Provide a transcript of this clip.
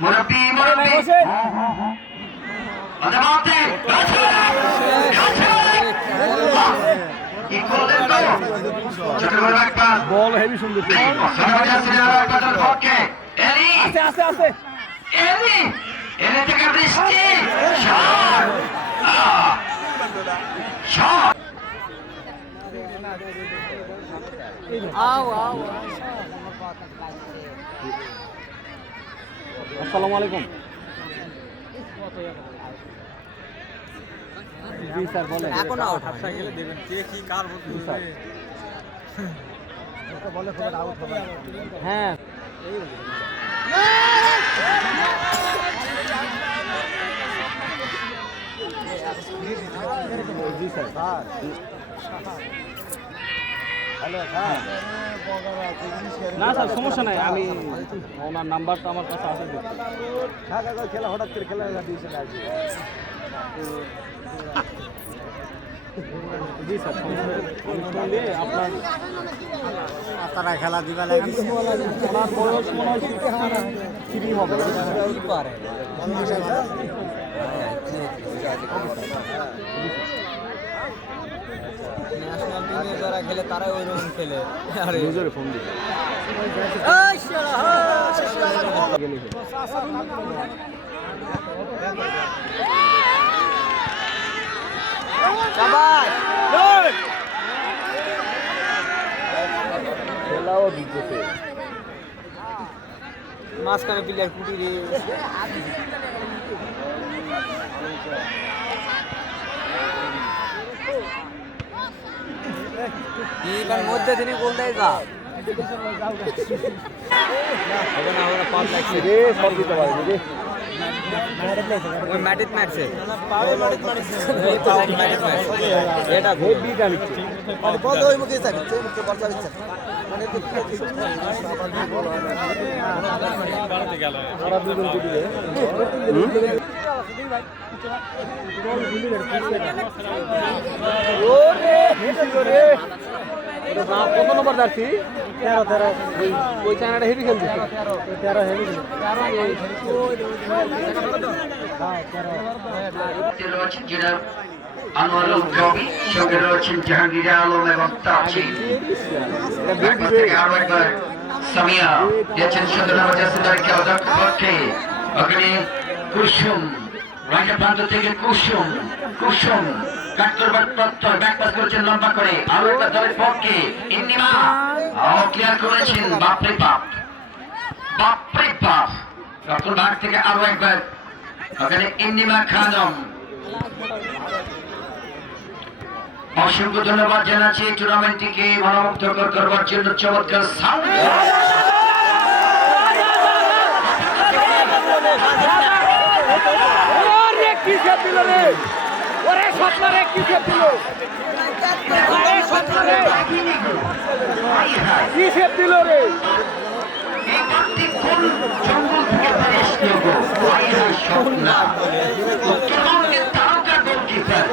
মুরব্বি মুরব্বি আরে মারতে কি করলেন তো ছোট বড় একটা বল হেভি সুন্দর সারাদিন সিরিয়াল একটা পক্ষে এলি আস্তে আস্তে আস্তে এলি এলি থেকে বৃষ্টি শট শট আসসালামু আলাইকুম জি স্যার বলেন এখন আউট গেলে দেবেন কে কি কার বলে খবর আউট হবে হ্যাঁ জি স্যার হ্যালো স্যার না স্যার সমস্যা নাই আমি ওনার নাম্বারটা আমার কাছে আছে খেলা হঠাৎ করে খেলা দিয়েছে জি স্যার শুনলে আপনার তারা খেলা দিবা লাগে আমার বয়স মনে হয় ফ্রি হবে ন্যাশনাল টিমে যারা খেলে তারাই ওই রকম খেলে আরে নিজের ফোন দিবে খেলাও দিতেছে মাঝখানে প্লেয়ার কুটি রে এবার মধ্যে তিনি গোল দেয় যা পাঁচ লাগছে রে সব দিতে পারবে রে ওই ম্যাটিত মারছে এটা হেভি গালিছে বল ওই মুখে থাকে সেই মুখে বল চালিচ্ছে ওরা দুজন দিবে কত নম্বর যাচ্ছি 13 ওই চায়নাটা হেভি খেলছে 13 হেভি রয়েছেন যিনি আনোয়ারুল কবি সঙ্গে রয়েছেন জাহাঙ্গীর আলম এবং তাজিম একবার থেকে আরো একবার সামিয়া দিয়েছেন সুন্দর জাসিদারকে অদক্ষ পক্ষে ওখানে কুসুম রাইটের প্রান্ত থেকে কুসুম কুসুম কাটরবার প্রত্যয় ব্যাকপাস করেছেন লম্বা করে আরো একটা দলের পক্ষে ইন্নিমা ক্লিয়ার করেছেন বাপরে বাপ বাপরে বাপ ডক্টর বাগ থেকে আরো একবার ওখানে ইন্নিমা খানম অসংখ্য ধন্যবাদ জানাচ্ছি টুর্নামেন্টটিকে মনোমুগ্ধকর করবার জন্য চমৎকার সাউন্ড জঙ্গল থেকে তারকা গোলকিপার